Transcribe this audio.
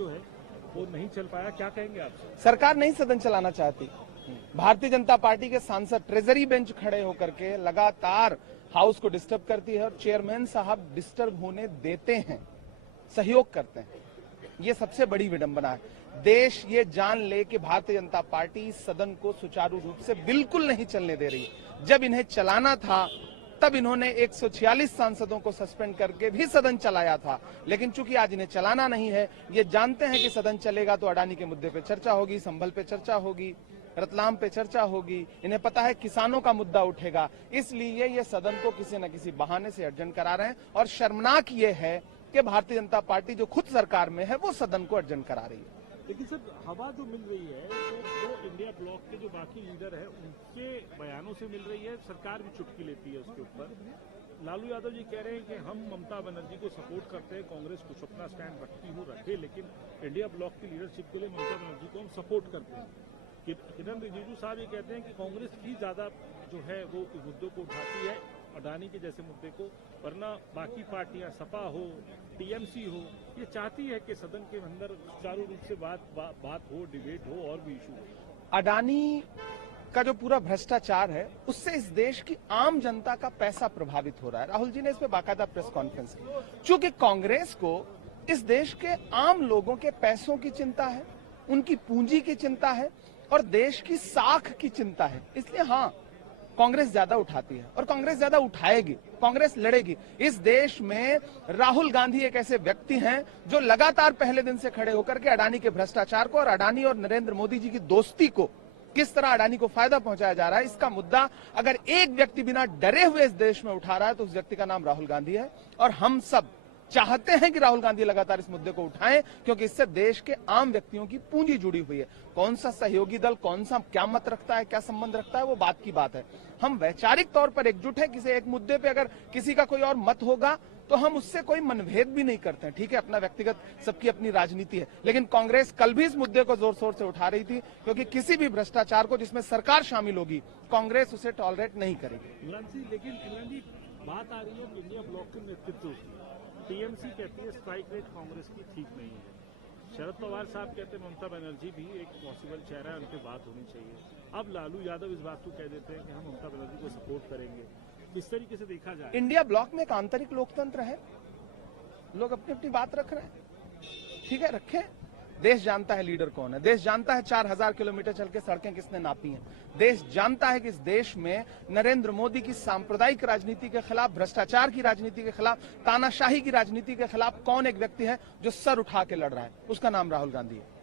जो है वो नहीं चल पाया, क्या कहेंगे आप? सरकार नहीं सदन चलाना चाहती। भारतीय जनता पार्टी के सांसद ट्रेजरी बेंच खड़े होकर के लगातार हाउस को डिस्टर्ब करती है और चेयरमैन साहब डिस्टर्ब होने देते हैं, सहयोग करते हैं। ये सबसे बड़ी विडंबना है। देश ये जान ले कि भारतीय जनता पार्टी सदन को सुचारू रूप से बिल्कुल नहीं चलने दे रही। जब इन्हें चलाना था तब इन्होंने 146 सांसदों को सस्पेंड करके भी सदन चलाया था, लेकिन चूंकि आज इन्हें चलाना नहीं है, ये जानते हैं कि सदन चलेगा तो अडानी के मुद्दे पे चर्चा होगी, संभल पे चर्चा होगी, रतलाम पे चर्चा होगी, इन्हें पता है किसानों का मुद्दा उठेगा, इसलिए ये सदन को किसी न किसी बहाने से अर्जन करा रहे हैं। और शर्मनाक ये है कि भारतीय जनता पार्टी जो खुद सरकार में है वो सदन को अर्जन करा रही है। लेकिन सर, हवा जो मिल रही है वो इंडिया ब्लॉक के जो बाकी लीडर है उनके बयानों से मिल रही है, सरकार भी चुटकी लेती है उसके ऊपर। लालू यादव जी कह रहे हैं कि हम ममता बनर्जी को सपोर्ट करते हैं, कांग्रेस कुछ अपना स्टैंड रखती हो रखे, लेकिन इंडिया ब्लॉक की लीडरशिप के लिए ममता बनर्जी को हम सपोर्ट करते हैं। किरण रिजिजू साहब ये कहते हैं कि कांग्रेस ही ज्यादा जो है वो मुद्दों को उठाती है, अडानी के जैसे मुद्दे को, वरना बाकी पार्टियां सपा हो, टीएमसी हो, ये चाहती है कि सदन के अंदर सुचारू रूप से बात हो, डिबेट हो और भी इशू हो। अडानी का जो पूरा भ्रष्टाचार है उससे इस देश की आम जनता का पैसा प्रभावित हो रहा है। राहुल जी ने इस पे बाकायदा प्रेस कॉन्फ्रेंस की। चूंकि कांग्रेस को इस देश के आम लोगों के पैसों की चिंता है, उनकी पूंजी की चिंता है और देश की साख की चिंता है, इसलिए हाँ, कांग्रेस ज्यादा उठाती है और कांग्रेस ज्यादा उठाएगी, कांग्रेस लड़ेगी। इस देश में राहुल गांधी एक ऐसे व्यक्ति हैं जो लगातार पहले दिन से खड़े होकर के अडानी के भ्रष्टाचार को और अडानी और नरेंद्र मोदी जी की दोस्ती को, किस तरह अडानी को फायदा पहुंचाया जा रहा है, इसका मुद्दा अगर एक व्यक्ति बिना डरे हुए इस देश में उठा रहा है तो उस व्यक्ति का नाम राहुल गांधी है। और हम सब चाहते हैं कि राहुल गांधी लगातार इस मुद्दे को उठाएं, क्योंकि इससे देश के आम व्यक्तियों की पूंजी जुड़ी हुई है। कौन सा सहयोगी दल कौन सा क्या मत रखता है, क्या संबंध रखता है, वो बात की बात है। हम वैचारिक तौर पर एकजुट है। किसी एक मुद्दे पे अगर किसी का कोई और मत होगा तो हम उससे कोई मनभेद भी नहीं करते हैं, ठीक है, अपना व्यक्तिगत सबकी अपनी राजनीति है। लेकिन कांग्रेस कल भी इस मुद्दे को जोर शोर से उठा रही थी, क्योंकि किसी भी भ्रष्टाचार को जिसमें सरकार शामिल होगी कांग्रेस उसे टॉलरेट नहीं करेगी। लेकिन इमरान जी, बात आ रही है इंडिया ब्लॉक के नेतृत्व की। टीएमसी कहती है स्ट्राइक रेट कांग्रेस की ठीक नहीं है, शरद पवार साहब कहते हैं ममता बनर्जी भी एक पॉसिबल चेहरा है, उनकी बात होनी चाहिए। अब लालू यादव इस बात को कह देते हैं कि हम ममता बनर्जी को सपोर्ट करेंगे। इस तरीके से देखा जाए, इंडिया ब्लॉक में एक आंतरिक लोकतंत्र है, लोग अपनी अपनी बात रख रहे हैं, ठीक है, रखें। देश जानता है लीडर कौन है, देश जानता है 4000 किलोमीटर चल के सड़कें किसने नापी हैं, देश जानता है कि इस देश में नरेंद्र मोदी की सांप्रदायिक राजनीति के खिलाफ, भ्रष्टाचार की राजनीति के खिलाफ, तानाशाही की राजनीति के खिलाफ कौन एक व्यक्ति है जो सर उठा के लड़ रहा है, उसका नाम राहुल गांधी है।